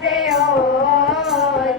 ಮತ್ತೆ ಓ